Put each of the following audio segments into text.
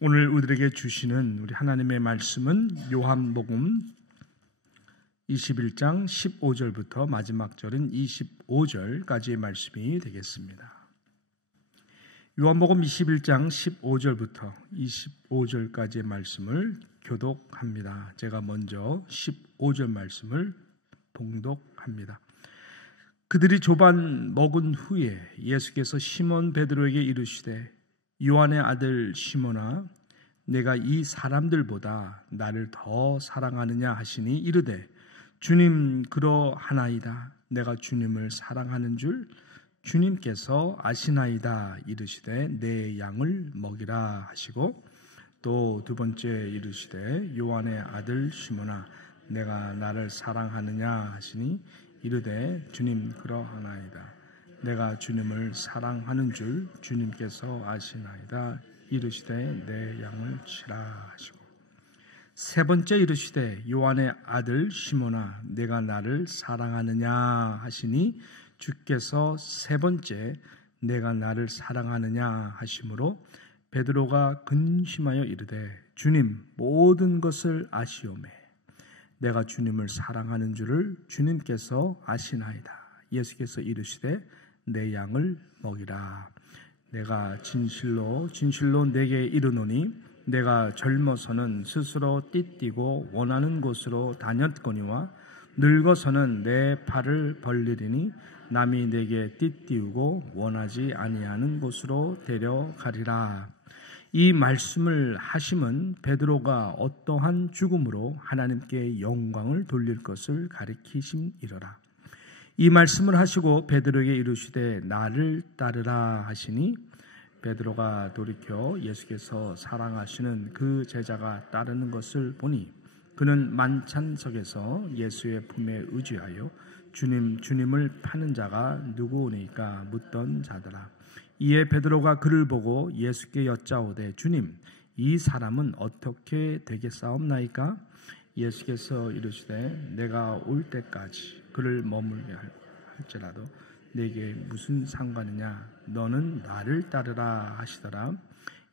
오늘 우리에게 주시는 우리 하나님의 말씀은 요한복음 21장 15절부터 마지막 절인 25절까지의 말씀이 되겠습니다. 요한복음 21장 15절부터 25절까지의 말씀을 교독합니다. 제가 먼저 15절 말씀을 봉독합니다. 그들이 조반 먹은 후에 예수께서 시몬 베드로에게 이르시되 요한의 아들 시몬아, 내가 이 사람들보다 나를 더 사랑하느냐 하시니 이르되 주님 그러하나이다. 내가 주님을 사랑하는 줄 주님께서 아시나이다. 이르시되 내 양을 먹이라 하시고 또 두 번째 이르시되 요한의 아들 시몬아, 내가 나를 사랑하느냐 하시니 이르되 주님 그러하나이다. 내가 주님을 사랑하는 줄 주님께서 아시나이다. 이르시되 내 양을 치라 하시고 세 번째 이르시되 요한의 아들 시몬아, 내가 나를 사랑하느냐 하시니 주께서 세 번째 내가 나를 사랑하느냐 하심으로 베드로가 근심하여 이르되 주님 모든 것을 아시오매 내가 주님을 사랑하는 줄을 주님께서 아시나이다. 예수께서 이르시되 내 양을 먹이라. 내가 진실로 진실로 내게 이르노니 내가 젊어서는 스스로 띠띠고 원하는 곳으로 다녔거니와 늙어서는 내 팔을 벌리리니 남이 내게 띠띠우고 원하지 아니하는 곳으로 데려가리라. 이 말씀을 하심은 베드로가 어떠한 죽음으로 하나님께 영광을 돌릴 것을 가리키심이로라. 이 말씀을 하시고 베드로에게 이르시되 나를 따르라 하시니 베드로가 돌이켜 예수께서 사랑하시는 그 제자가 따르는 것을 보니 그는 만찬석에서 예수의 품에 의지하여 주님을 파는 자가 누구오니까 묻던 자더라. 이에 베드로가 그를 보고 예수께 여짜오되 주님 이 사람은 어떻게 되겠사옵나이까? 예수께서 이르시되 내가 올 때까지 그를 머물게 할지라도 내게 무슨 상관이냐? 너는 나를 따르라 하시더라.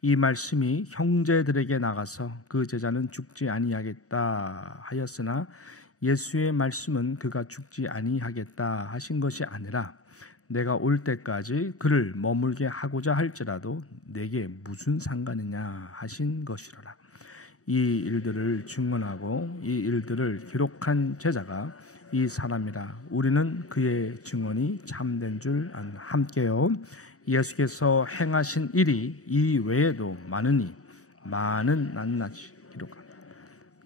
이 말씀이 형제들에게 나가서 그 제자는 죽지 아니하겠다 하였으나 예수의 말씀은 그가 죽지 아니하겠다 하신 것이 아니라 내가 올 때까지 그를 머물게 하고자 할지라도 내게 무슨 상관이냐 하신 것이로라. 이 일들을 증언하고 이 일들을 기록한 제자가 이 사람이라. 우리는 그의 증언이 참된 줄 함께요. 예수께서 행하신 일이 이 외에도 많으니 많은 낱낱이 기록하라.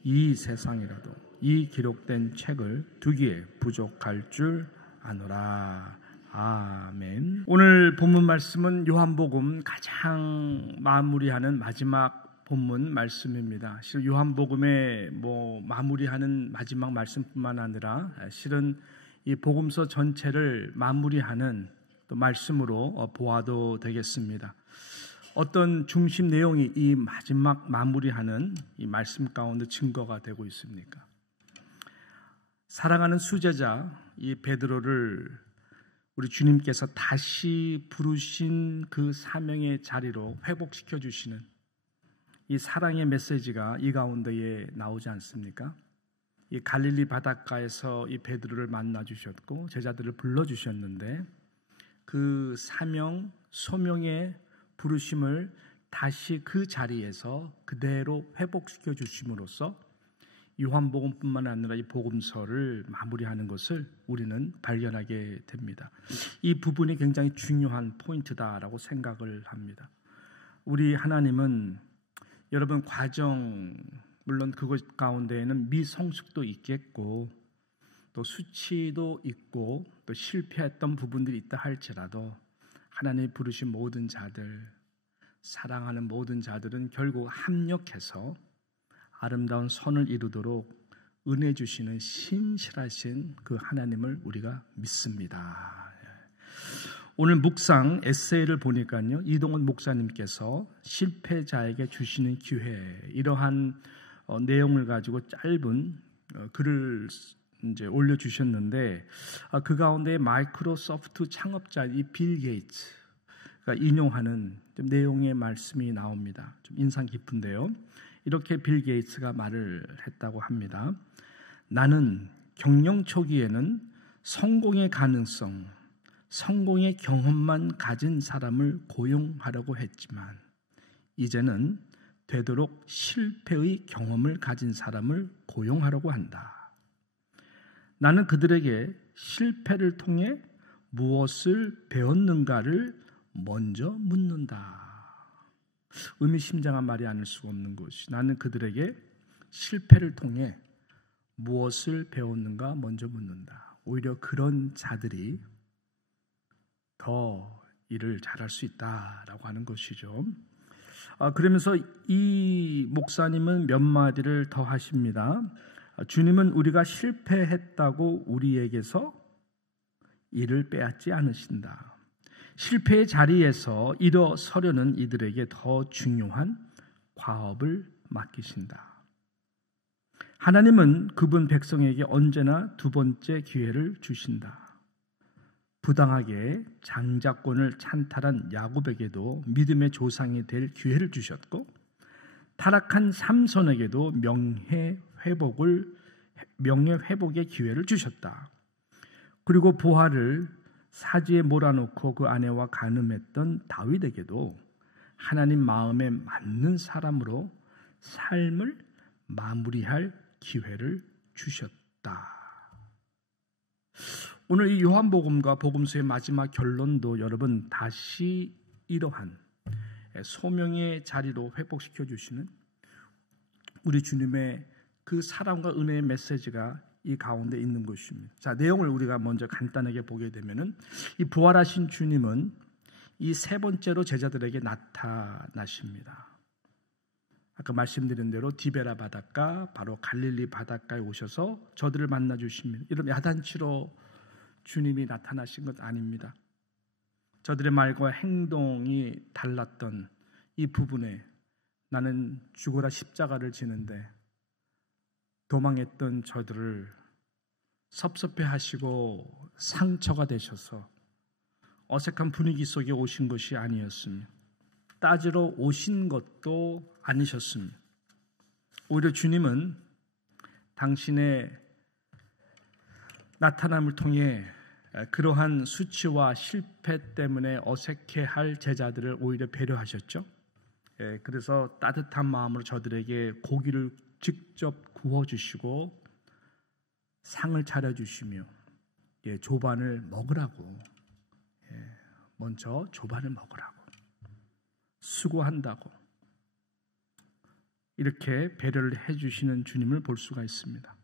이 세상이라도 이 기록된 책을 두기에 부족할 줄 아노라. 아멘. 오늘 본문 말씀은 요한복음 가장 마무리하는 마지막 본문 말씀입니다. 실은 요한복음의 마무리하는 마지막 말씀뿐만 아니라 실은 이 복음서 전체를 마무리하는 또 말씀으로 보아도 되겠습니다. 어떤 중심 내용이 이 마지막 마무리하는 이 말씀 가운데 증거가 되고 있습니까? 사랑하는 수제자 이 베드로를 우리 주님께서 다시 부르신 그 사명의 자리로 회복시켜 주시는 이 사랑의 메시지가 이 가운데에 나오지 않습니까? 이 갈릴리 바닷가에서 이 베드로를 만나 주셨고 제자들을 불러 주셨는데 그 사명, 소명의 부르심을 다시 그 자리에서 그대로 회복시켜 주심으로써 요한복음뿐만 아니라 이 복음서를 마무리하는 것을 우리는 발견하게 됩니다. 이 부분이 굉장히 중요한 포인트다라고 생각을 합니다. 우리 하나님은 여러분 과정 물론 그것 가운데에는 미성숙도 있겠고 또 수치도 있고 또 실패했던 부분들이 있다 할지라도 하나님이 부르신 모든 자들, 사랑하는 모든 자들은 결국 합력해서 아름다운 선을 이루도록 은혜 주시는 신실하신 그 하나님을 우리가 믿습니다. 오늘 묵상 에세이를 보니까요, 이동원 목사님께서 실패자에게 주시는 기회 이러한 내용을 가지고 짧은 글을 이제 올려주셨는데 그 가운데 마이크로소프트 창업자 이 빌 게이츠 인용하는 좀 내용의 말씀이 나옵니다. 좀 인상 깊은데요. 이렇게 빌 게이츠가 말을 했다고 합니다. 나는 경영 초기에는 성공의 가능성, 성공의 경험만 가진 사람을 고용하려고 했지만 이제는 되도록 실패의 경험을 가진 사람을 고용하려고 한다. 나는 그들에게 실패를 통해 무엇을 배웠는가를 먼저 묻는다. 의미심장한 말이 아닐 수가 없는 것이, 나는 그들에게 실패를 통해 무엇을 배웠는가 먼저 묻는다. 오히려 그런 자들이 더 일을 잘할 수 있다라고 하는 것이죠. 그러면서 이 목사님은 몇 마디를 더 하십니다. 주님은 우리가 실패했다고 우리에게서 일을 빼앗지 않으신다. 실패의 자리에서 일어서려는 이들에게 더 중요한 과업을 맡기신다. 하나님은 그분 백성에게 언제나 두 번째 기회를 주신다. 부당하게 장자권을 찬탈한 야곱에게도 믿음의 조상이 될 기회를 주셨고, 타락한 삼손에게도 명예 회복의 기회를 주셨다. 그리고 부하를 사지에 몰아놓고 그 아내와 간음했던 다윗에게도 하나님 마음에 맞는 사람으로 삶을 마무리할 기회를 주셨다. 오늘 이 요한복음과 복음서의 마지막 결론도 여러분 다시 이러한 소명의 자리로 회복시켜 주시는 우리 주님의 그 사랑과 은혜의 메시지가 이 가운데 있는 것입니다. 자, 내용을 우리가 먼저 간단하게 보게 되면은, 이 부활하신 주님은 이 세 번째로 제자들에게 나타나십니다. 아까 말씀드린 대로 디베라 바닷가, 바로 갈릴리 바닷가에 오셔서 저들을 만나 주십니다. 이런 야단치로 주님이 나타나신 것 아닙니다. 저들의 말과 행동이 달랐던 이 부분에 나는 죽어라 십자가를 지는데 도망했던 저들을 섭섭해하시고 상처가 되셔서 어색한 분위기 속에 오신 것이 아니었습니다. 따지러 오신 것도 아니셨습니다. 오히려 주님은 당신의 나타남을 통해 그러한 수치와 실패 때문에 어색해할 제자들을 오히려 배려하셨죠. 그래서 따뜻한 마음으로 저들에게 고기를 직접 구워주시고 상을 차려주시며 조반을 먹으라고, 먼저 조반을 먹으라고, 수고한다고 이렇게 배려를 해주시는 주님을 볼 수가 있습니다.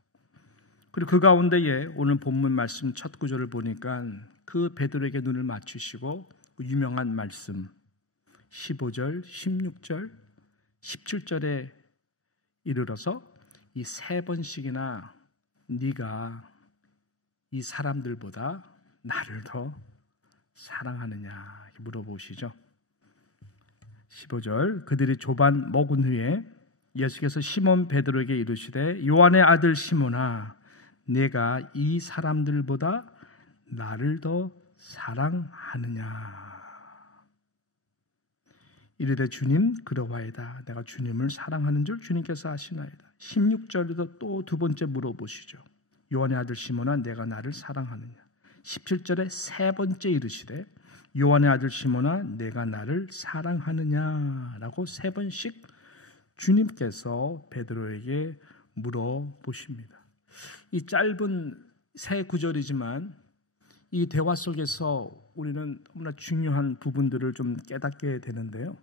그리고 그 가운데에 오늘 본문 말씀 첫 구절을 보니까 그 베드로에게 눈을 맞추시고 그 유명한 말씀 15절, 16절, 17절에 이르러서 이 세 번씩이나 네가 이 사람들보다 나를 더 사랑하느냐 이렇게 물어보시죠. 15절, 그들이 조반 먹은 후에 예수께서 시몬 베드로에게 이르시되 요한의 아들 시몬아, 내가 이 사람들보다 나를 더 사랑하느냐. 이르되 주님 그러하이다. 내가 주님을 사랑하는 줄 주님께서 아시나이다. 16절에도 또 두 번째 물어보시죠. 요한의 아들 시몬아, 내가 나를 사랑하느냐. 17절에 세 번째 이르시되 요한의 아들 시몬아, 내가 나를 사랑하느냐라고 세 번씩 주님께서 베드로에게 물어보십니다. 이 짧은 세 구절이지만 이 대화 속에서 우리는 너무나 중요한 부분들을 좀 깨닫게 되는데요.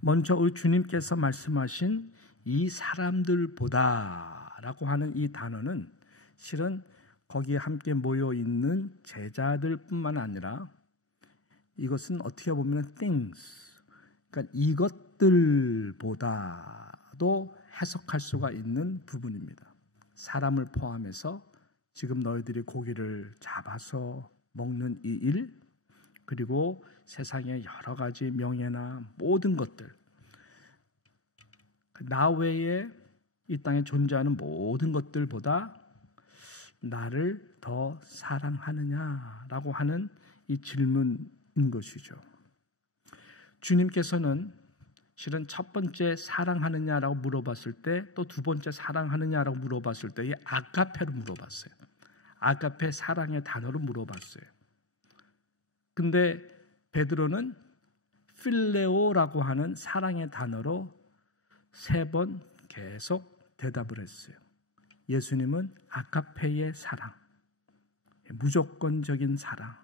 먼저 우리 주님께서 말씀하신 이 사람들보다라고 하는 이 단어는 실은 거기에 함께 모여 있는 제자들뿐만 아니라 이것은 어떻게 보면 things, 그러니까 이것들보다도 해석할 수가 있는 부분입니다. 사람을 포함해서 지금 너희들이 고기를 잡아서 먹는 이 일, 그리고 세상의 여러 가지 명예나 모든 것들, 나 외에 이 땅에 존재하는 모든 것들보다 나를 더 사랑하느냐라고 하는 이 질문인 것이죠. 주님께서는 실은 첫 번째 사랑하느냐라고 물어봤을 때, 또 두 번째 사랑하느냐라고 물어봤을 때 아가페로 물어봤어요. 아가페, 사랑의 단어로 물어봤어요. 근데 베드로는 필레오라고 하는 사랑의 단어로 3번 계속 대답을 했어요. 예수님은 아가페의 사랑, 무조건적인 사랑,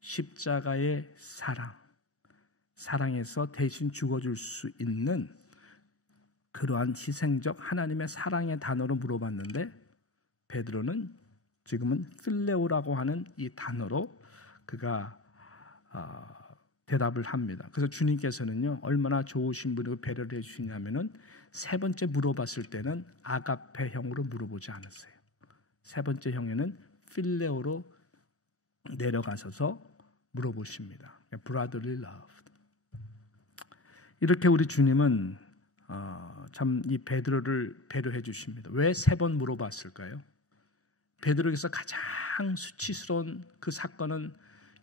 십자가의 사랑, 사랑에서 대신 죽어줄 수 있는 그러한 희생적 하나님의 사랑의 단어로 물어봤는데, 베드로는 지금은 필레오라고 하는 이 단어로 그가 대답을 합니다. 그래서 주님께서는요, 얼마나 좋으신 분이고 배려를 해주시냐면은 3번째 물어봤을 때는 아가페형으로 물어보지 않았어요. 3번째 형에는 필레오로 내려가셔서 물어보십니다. Brotherly love. 이렇게 우리 주님은 참 이 베드로를 배려해 주십니다. 왜 3번 물어봤을까요? 베드로에게서 가장 수치스러운 그 사건은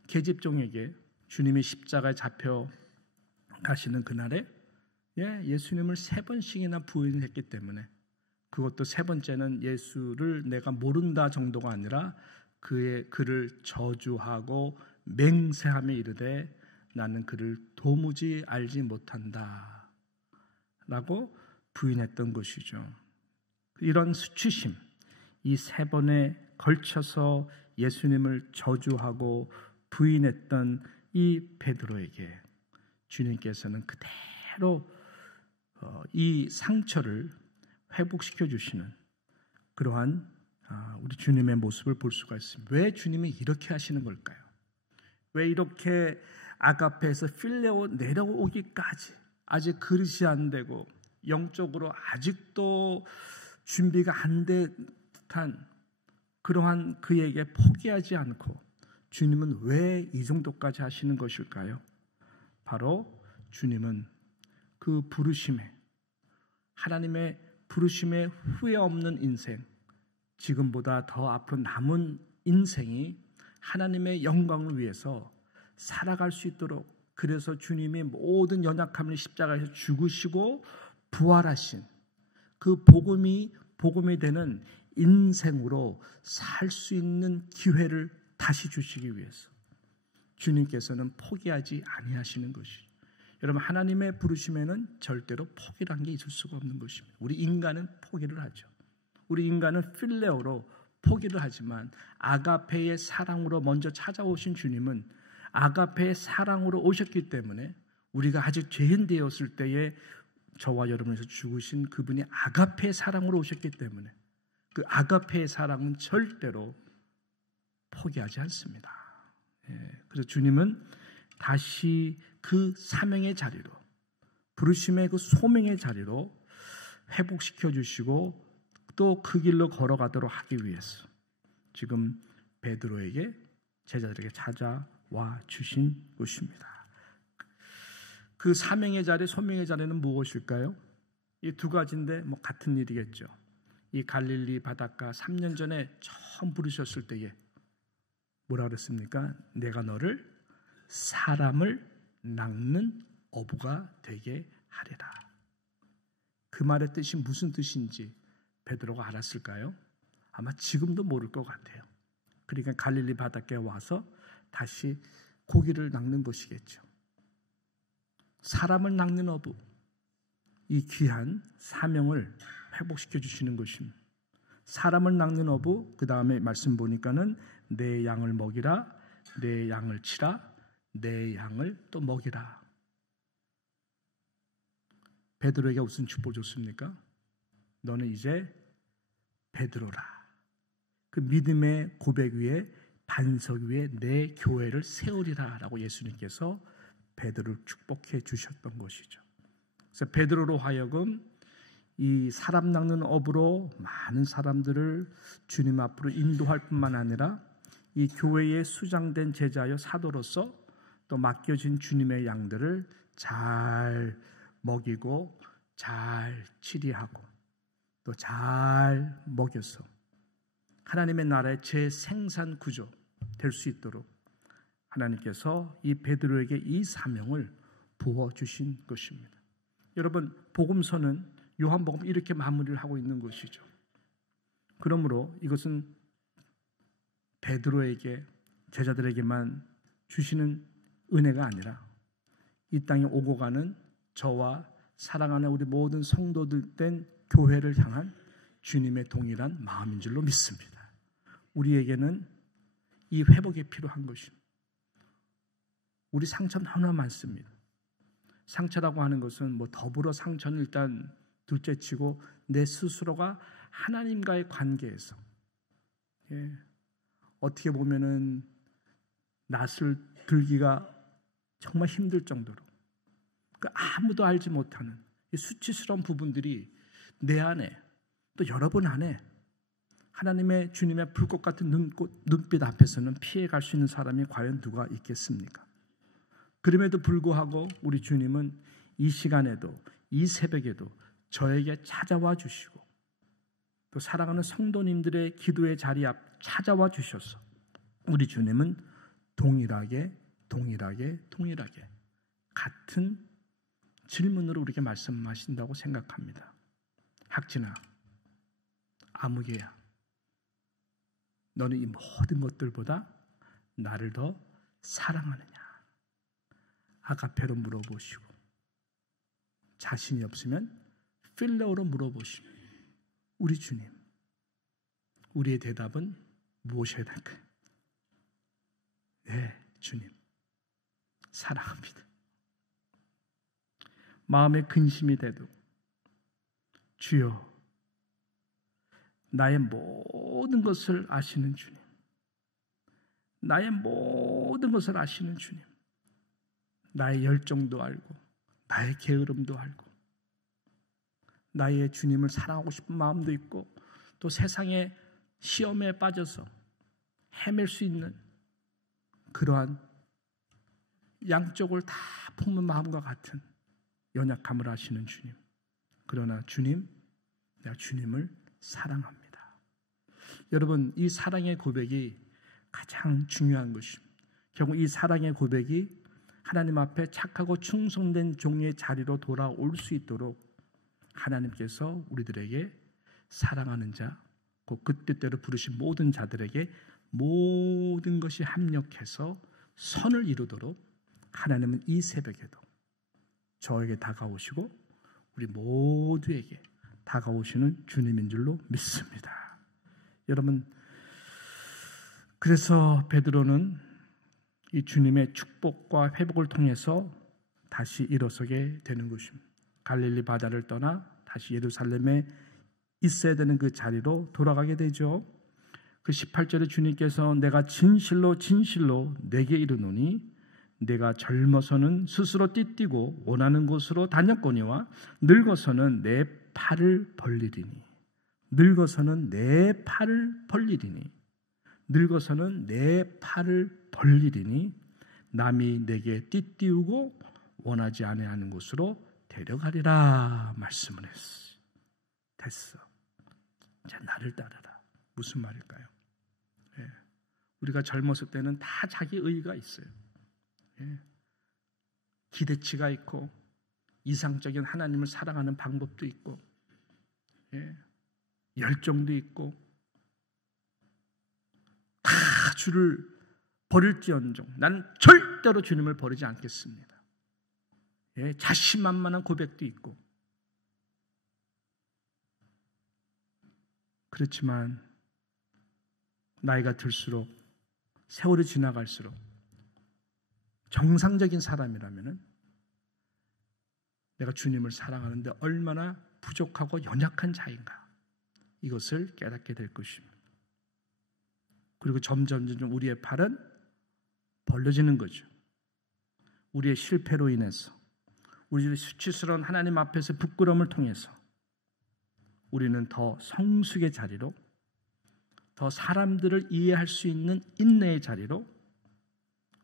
계집종에게 주님이 십자가에 잡혀 가시는 그날에 예수님을 3번씩이나 부인했기 때문에, 그것도 3번째는 예수를 내가 모른다 정도가 아니라 그를 저주하고 맹세하며 이르되 나는 그를 도무지 알지 못한다 라고 부인했던 것이죠. 이런 수치심, 이 3번에 걸쳐서 예수님을 저주하고 부인했던 이 베드로에게 주님께서는 그대로 이 상처를 회복시켜 주시는 그러한 우리 주님의 모습을 볼 수가 있습니다. 왜 주님이 이렇게 하시는 걸까요? 왜 이렇게 아가페에서 필레오 내려오기까지 아직 그릇이 안 되고 영적으로 아직도 준비가 안 된 듯한 그러한 그에게 포기하지 않고 주님은 왜 이 정도까지 하시는 것일까요? 바로 주님은 그 부르심에, 하나님의 부르심에 후회 없는 인생, 지금보다 더 앞으로 남은 인생이 하나님의 영광을 위해서 살아갈 수 있도록, 그래서 주님이 모든 연약함을 십자가에서 죽으시고 부활하신 그 복음이 되는 인생으로 살 수 있는 기회를 다시 주시기 위해서 주님께서는 포기하지 아니하시는 것이. 여러분, 하나님의 부르심에는 절대로 포기란 게 있을 수가 없는 것입니다. 우리 인간은 포기를 하죠. 우리 인간은 필레오로 포기를 하지만 아가페의 사랑으로 먼저 찾아오신 주님은 아가페의 사랑으로 오셨기 때문에, 우리가 아직 죄인 되었을 때에 저와 여러분에서 죽으신 그분이 아가페의 사랑으로 오셨기 때문에 그 아가페의 사랑은 절대로 포기하지 않습니다. 그래서 주님은 다시 그 사명의 자리로, 부르심의 그 소명의 자리로 회복시켜 주시고 또 그 길로 걸어가도록 하기 위해서 지금 베드로에게, 제자들에게 찾아와 주신 것입니다. 그 사명의 자리, 소명의 자리는 무엇일까요? 이 두 가지인데 같은 일이겠죠. 이 갈릴리 바닷가 3년 전에 처음 부르셨을 때에 뭐라 그랬습니까? 내가 너를 사람을 낚는 어부가 되게 하리라. 그 말의 뜻이 무슨 뜻인지 베드로가 알았을까요? 아마 지금도 모를 것 같아요. 그러니까 갈릴리 바닷가에 와서 다시 고기를 낚는 것이겠죠. 사람을 낚는 어부, 이 귀한 사명을 회복시켜 주시는 것입니다. 사람을 낚는 어부, 그 다음에 말씀 보니까는 내 양을 먹이라, 내 양을 치라, 내 양을 또 먹이라. 베드로에게 무슨 축복을 줬습니까? 너는 이제 베드로라. 그 믿음의 고백 위에, 반석 위에 내 교회를 세우리라 라고 예수님께서 베드로를 축복해 주셨던 것이죠. 그래서 베드로로 하여금 이 사람 낚는 업으로 많은 사람들을 주님 앞으로 인도할 뿐만 아니라 이 교회의 수장된 제자여 사도로서 또 맡겨진 주님의 양들을 잘 먹이고 잘 치리하고 또 잘 먹여서 하나님의 나라의 재생산 구조 될 수 있도록 하나님께서 이 베드로에게 이 사명을 부어주신 것입니다. 여러분, 복음서는 요한복음 이렇게 마무리를 하고 있는 것이죠. 그러므로 이것은 베드로에게, 제자들에게만 주시는 은혜가 아니라 이 땅에 오고 가는 저와 사랑하는 우리 모든 성도들 된 교회를 향한 주님의 동일한 마음인 줄로 믿습니다. 우리에게는 이 회복이 필요한 것입니다. 우리 상처 너무나 많습니다. 상처라고 하는 것은 더불어 상처는 일단 둘째치고 내 스스로가 하나님과의 관계에서 어떻게 보면은 낯을 들기가 정말 힘들 정도로 아무도 알지 못하는 수치스러운 부분들이 내 안에 또 여러분 안에 하나님의 주님의 불꽃 같은 눈빛 앞에서는 피해갈 수 있는 사람이 과연 누가 있겠습니까? 그럼에도 불구하고 우리 주님은 이 시간에도 이 새벽에도 저에게 찾아와 주시고 또 사랑하는 성도님들의 기도의 자리 앞 찾아와 주셔서 우리 주님은 동일하게 같은 질문으로 우리에게 말씀하신다고 생각합니다. 학진아, 아무개야, 너는 이 모든 것들보다 나를 더 사랑하느냐? 아가페로 물어보시고 자신이 없으면 필레오로 물어보시고 우리 주님, 우리의 대답은 무엇이어야 될까요? 네, 주님, 사랑합니다. 마음에 근심이 돼도 주여, 나의 모든 것을 아시는 주님, 나의 모든 것을 아시는 주님, 나의 열정도 알고 나의 게으름도 알고 나의 주님을 사랑하고 싶은 마음도 있고 또 세상의 시험에 빠져서 헤맬 수 있는 그러한 양쪽을 다 품는 마음과 같은 연약함을 아시는 주님. 그러나 주님, 내가 주님을 사랑합니다. 여러분, 이 사랑의 고백이 가장 중요한 것입니다. 결국 이 사랑의 고백이 하나님 앞에 착하고 충성된 종의 자리로 돌아올 수 있도록 하나님께서 우리들에게 사랑하는 자, 그 뜻대로 부르신 모든 자들에게 모든 것이 합력해서 선을 이루도록 하나님은 이 새벽에도 저에게 다가오시고 우리 모두에게 다가오시는 주님인 줄로 믿습니다. 여러분, 그래서 베드로는 이 주님의 축복과 회복을 통해서 다시 일어서게 되는 것입니다. 갈릴리 바다를 떠나 다시 예루살렘에 있어야 되는 그 자리로 돌아가게 되죠. 그 18절에 주님께서 내가 진실로 내게 이르노니 내가 젊어서는 스스로 띠띠고 원하는 곳으로 다녔거니와 늙어서는 내 팔을 벌리리니 남이 내게 띠띠우고 원하지 아니하는 곳으로 데려가리라 말씀을 했어. 됐어. 이제 나를 따르라. 무슨 말일까요? 우리가 젊었을 때는 다 자기 의의가 있어요. 기대치가 있고 이상적인 하나님을 사랑하는 방법도 있고 열정도 있고 다 주를 버릴지언정 나는 절대로 주님을 버리지 않겠습니다. 자신만만한 고백도 있고 그렇지만 나이가 들수록 세월이 지나갈수록 정상적인 사람이라면 내가 주님을 사랑하는데 얼마나 부족하고 연약한 자인가 이것을 깨닫게 될 것입니다. 그리고 점점 우리의 팔은 벌려지는 거죠. 우리의 실패로 인해서 우리의 수치스러운 하나님 앞에서 부끄러움을 통해서 우리는 더 성숙의 자리로 더 사람들을 이해할 수 있는 인내의 자리로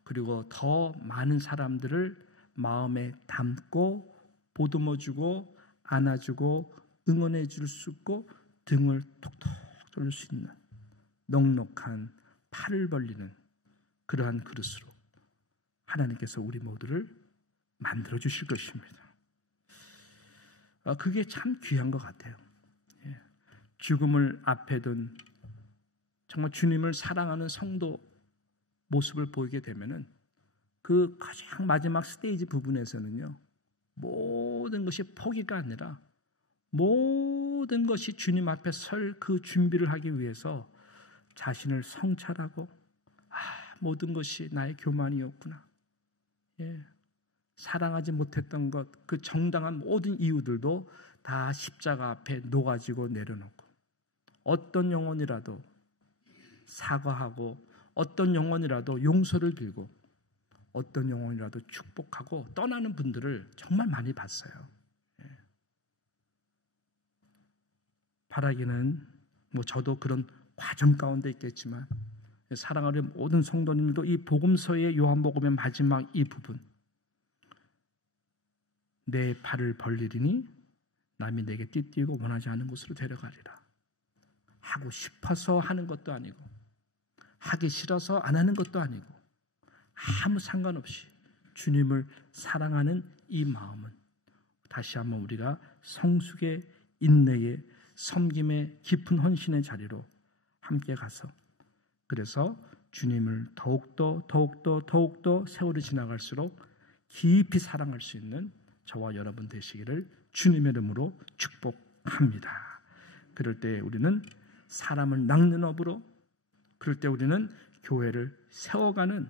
그리고 더 많은 사람들을 마음에 담고 보듬어주고 안아주고 응원해 줄 수 있고 등을 톡톡 돌릴 수 있는 넉넉한 팔을 벌리는 그러한 그릇으로 하나님께서 우리 모두를 만들어 주실 것입니다. 그게 참 귀한 것 같아요. 죽음을 앞에 둔 정말 주님을 사랑하는 성도 모습을 보이게 되면은 그 가장 마지막 스테이지 부분에서는요, 모든 것이 포기가 아니라 모든 것이 주님 앞에 설 그 준비를 하기 위해서 자신을 성찰하고 모든 것이 나의 교만이었구나. 사랑하지 못했던 것, 그 정당한 모든 이유들도 다 십자가 앞에 놓아지고 내려놓고 어떤 영혼이라도 사과하고 어떤 영혼이라도 용서를 빌고 어떤 영혼이라도 축복하고 떠나는 분들을 정말 많이 봤어요. 바라기는 저도 그런 과정 가운데 있겠지만 사랑하는 모든 성도님들도 이 복음서의 요한복음의 마지막 이 부분, 내 발을 벌리리니 남이 내게 띠띠고 원하지 않은 곳으로 데려가리라. 하고 싶어서 하는 것도 아니고 하기 싫어서 안 하는 것도 아니고 아무 상관없이 주님을 사랑하는 이 마음은 다시 한번 우리가 성숙의 인내의 섬김의 깊은 헌신의 자리로 함께 가서 그래서 주님을 더욱더 세월이 지나갈수록 깊이 사랑할 수 있는 저와 여러분 되시기를 주님의 이름으로 축복합니다. 그럴 때 우리는 사람을 낚는 업으로, 그럴 때 우리는 교회를 세워가는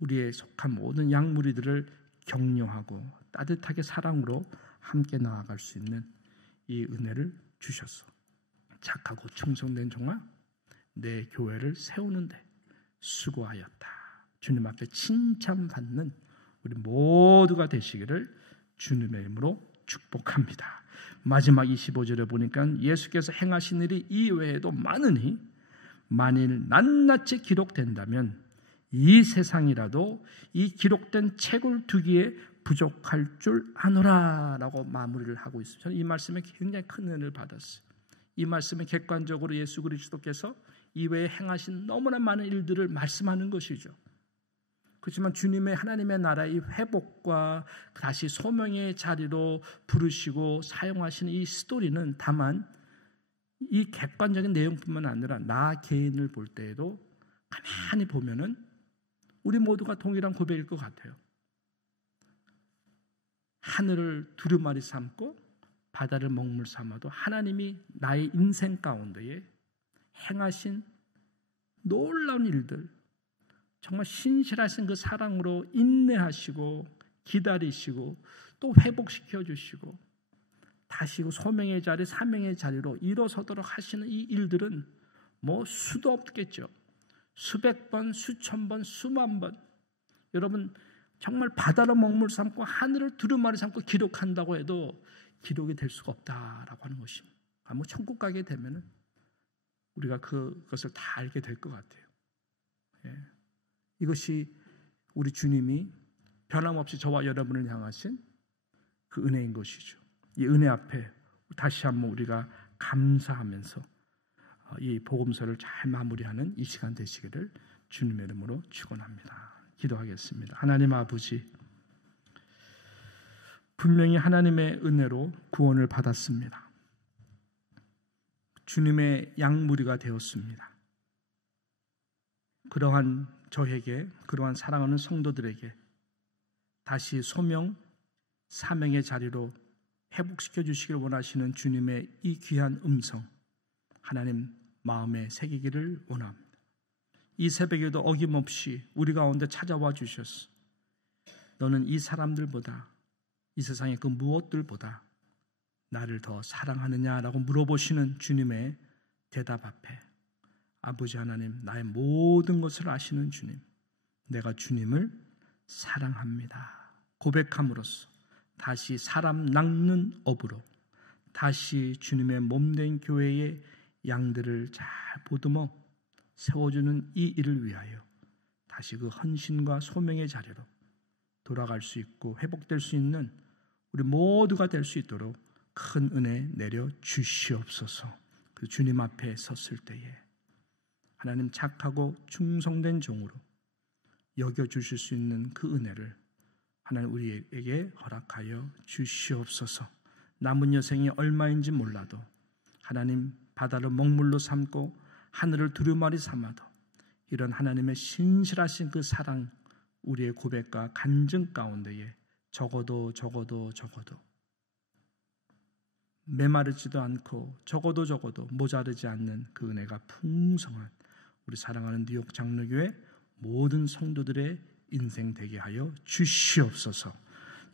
우리의 속한 모든 양무리들을 격려하고 따뜻하게 사랑으로 함께 나아갈 수 있는 이 은혜를 주셔서 착하고 충성된 종아 내 교회를 세우는데 수고하였다. 주님 앞에 칭찬받는 우리 모두가 되시기를 주님의 이름으로 축복합니다. 마지막 25절에 보니까 예수께서 행하신 일이 이외에도 많으니 만일 낱낱이 기록된다면 이 세상이라도 이 기록된 책을 두기에 부족할 줄 아노라 라고 마무리를 하고 있습니다. 저는 이 말씀에 굉장히 큰 은혜를 받았어요. 이 말씀에 객관적으로 예수 그리스도께서 이외에 행하신 너무나 많은 일들을 말씀하는 것이죠. 그렇지만 주님의 하나님의 나라의 회복과 다시 소명의 자리로 부르시고 사용하시는 이 스토리는 다만 이 객관적인 내용뿐만 아니라 나 개인을 볼 때에도 가만히 보면은 우리 모두가 동일한 고백일 것 같아요. 하늘을 두루마리 삼고 바다를 먹물 삼아도 하나님이 나의 인생 가운데에 행하신 놀라운 일들, 정말 신실하신 그 사랑으로 인내하시고 기다리시고 또 회복시켜 주시고 다시 그 소명의 자리, 사명의 자리로 일어서도록 하시는 이 일들은 수도 없겠죠. 수백 번, 수천 번, 수만 번. 여러분 정말 바다로 먹물 삼고 하늘을 두루마리 삼고 기록한다고 해도 기록이 될 수가 없다라고 하는 것입니다. 천국 가게 되면은 우리가 그것을 다 알게 될 것 같아요. 이것이 우리 주님이 변함없이 저와 여러분을 향하신 그 은혜인 것이죠. 이 은혜 앞에 다시 한번 우리가 감사하면서 이 복음서를 잘 마무리하는 이 시간 되시기를 주님의 이름으로 축원합니다. 기도하겠습니다. 하나님 아버지, 분명히 하나님의 은혜로 구원을 받았습니다. 주님의 양무리가 되었습니다. 그러한 저에게, 그러한 사랑하는 성도들에게 다시 소명, 사명의 자리로 회복시켜 주시길 원하시는 주님의 이 귀한 음성 하나님 마음에 새기기를 원합니다. 이 새벽에도 어김없이 우리 가운데 찾아와 주셨어. 너는 이 사람들보다, 이 세상의 그 무엇들보다 나를 더 사랑하느냐라고 물어보시는 주님의 대답 앞에 아버지 하나님, 나의 모든 것을 아시는 주님, 내가 주님을 사랑합니다 고백함으로써 다시 사람 낚는 업으로 다시 주님의 몸된 교회의 양들을 잘 보듬어 세워주는 이 일을 위하여 다시 그 헌신과 소명의 자리로 돌아갈 수 있고 회복될 수 있는 우리 모두가 될 수 있도록 큰 은혜 내려 주시옵소서. 그 주님 앞에 섰을 때에 하나님 착하고 충성된 종으로 여겨주실 수 있는 그 은혜를 하나님 우리에게 허락하여 주시옵소서. 남은 여생이 얼마인지 몰라도 하나님 바다를 먹물로 삼고 하늘을 두루마리 삼아도 이런 하나님의 신실하신 그 사랑 우리의 고백과 간증 가운데에 적어도 메마르지도 않고 적어도 모자르지 않는 그 은혜가 풍성한 우리 사랑하는 뉴욕 장로교회 모든 성도들의 인생 되게 하여 주시옵소서.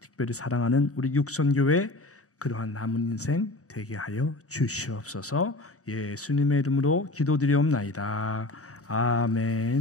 특별히 사랑하는 우리 육선교회 그러한 남은 인생 되게 하여 주시옵소서. 예수님의 이름으로 기도드리옵나이다. 아멘.